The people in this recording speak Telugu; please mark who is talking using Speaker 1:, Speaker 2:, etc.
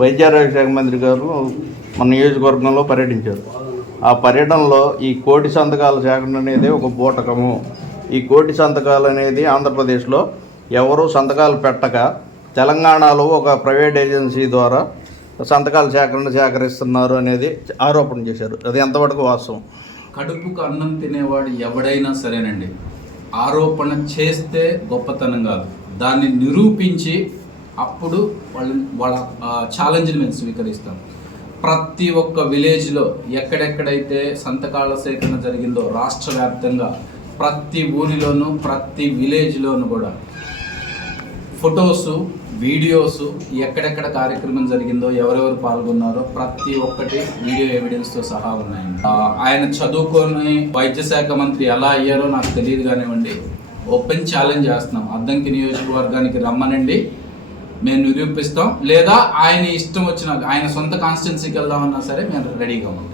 Speaker 1: వైద్యారోగ్య శాఖ మంత్రి గారు మన నియోజకవర్గంలో పర్యటించారు. ఆ పర్యటనలో ఈ కోటి సంతకాల సేకరణ అనేది ఒక బూటకము. ఈ కోటి సంతకాలు అనేది ఆంధ్రప్రదేశ్లో ఎవరు సంతకాలు పెట్టక తెలంగాణలో ఒక ప్రైవేట్ ఏజెన్సీ ద్వారా సంతకాల సేకరణ సేకరిస్తున్నారు అనేది ఆరోపణ చేశారు. అది ఎంతవరకు వాస్తవం?
Speaker 2: కడుపుకు అన్నం తినేవాడు ఎవడైనా సరేనండి. ఆరోపణ చేస్తే గొప్పతనం కాదు. దాన్ని నిరూపించి అప్పుడు వాళ్ళు వాళ్ళ ఛాలెంజ్ని మేము స్వీకరిస్తాం. ప్రతి ఒక్క విలేజ్లో ఎక్కడెక్కడైతే సంతకాల సేకరణ జరిగిందో రాష్ట్ర వ్యాప్తంగా ప్రతి ఊరిలోనూ ప్రతి విలేజ్లోనూ కూడా ఫొటోస్ వీడియోస్ ఎక్కడెక్కడ కార్యక్రమం జరిగిందో ఎవరెవరు పాల్గొన్నారో ప్రతి ఒక్కటి వీడియో ఎవిడెన్స్తో సహా ఉన్నాయండి. ఆయన చదువుకొని వైద్య శాఖ మంత్రి ఎలా అయ్యారో నాకు తెలియదు కానివ్వండి. ఓపెన్ ఛాలెంజ్ చేస్తున్నాం. అద్దంకి నియోజకవర్గానికి రమ్మనండి. మేము నిరూపిస్తాం. లేదా ఆయన ఇష్టం వచ్చిన ఆయన సొంత కాన్స్టిట్యున్సీకి వెళ్దామన్నా సరే మేము రెడీగా ఉంటాం.